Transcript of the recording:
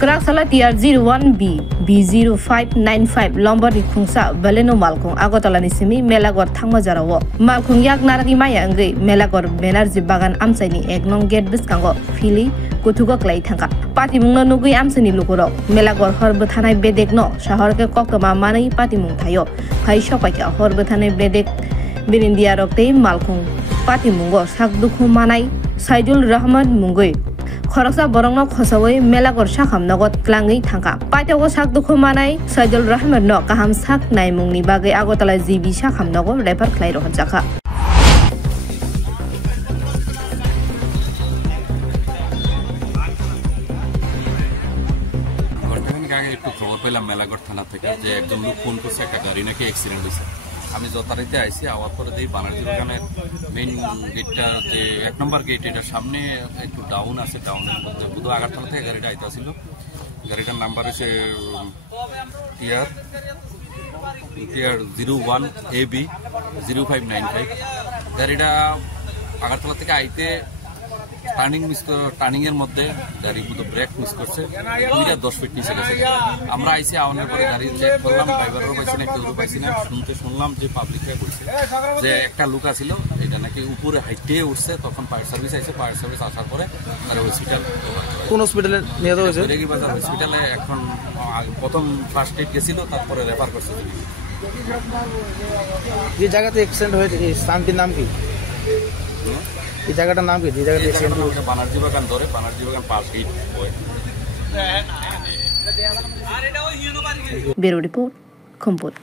Kraksala TR 01B B0595 lombar ni khungsa baleno malkung agotala ni simi melagor thangma jarawo malkung yak naragi maya ngai melagor benerji bagan amsaini eknong gate biskango fili kutugo klai thangka patimungno nugui amsani lukurok melagor horbo thanai bedekno shahorke kokma manai patimung thayo phai sopaika horbo thanai bedek birindia rokte malkung patimungo sakdukhu manai Saidul Rahman mungui Khoroksa borongno khosawai melagor sakham nogot klangi thangka paitago sakdukhu manai Saidul Rahman no kaham sak naimungni bagai agotala jibi sakham nogo refer khlai rohjaka একটু খবর পেলাম মেলাগড় থানা থেকে যে একজন লোক phone করছে একটা গাড়ি নাকি অ্যাক্সিডেন্ট হয়েছে আমি যথারীতি আইসি আওয়ার পরে দেখি বানারজি বাগানের মেইন গেটটা যে 1 নম্বর গেট এটার সামনে একটু ডাউন আছে ডাউনের মধ্যে বুধ আগারতলা থেকে গাড়িটা আইতাছিল গাড়িটার নাম্বার হচ্ছে টিআর 01 AB 0595 গাড়িটা আগারতলা থেকে আইতে টার্নিং এর মধ্যে গাড়ি পুরো ব্রেক মিস করছে 10 ফিট নিচে গেছে আমরা আইসি আওয়ানোর পরে গাড়ি চেক করলাম ড্রাইভারও পাইছি না কেউ পাইছি না শুনলাম যে পাবলিকরা বলছে যে একটা লোক আছিল এটা নাকি উপরে হাইটে উঠছে তখন ফায়ার সার্ভিস আইছে ফায়ার সার্ভিস আসার পরে তার হসপিটাল কোন হসপিটালে নিয়ে যাওয়া হয়েছে রেগি বাজার হসপিটালে এখন প্রথম ফার্স্ট এড গেছিল তারপরে রেফার করছে যে জায়গাতে অ্যাক্সিডেন্ট হয়েছে এই স্থানটির নাম কি এই জায়গাটার নাম কি যে জায়গাতে অ্যাক্সিডেন্ট হয়েছে বানারজি বাগান ধরে বানারজি বাগান পাস গেট হয় Bureau Report, Khumput.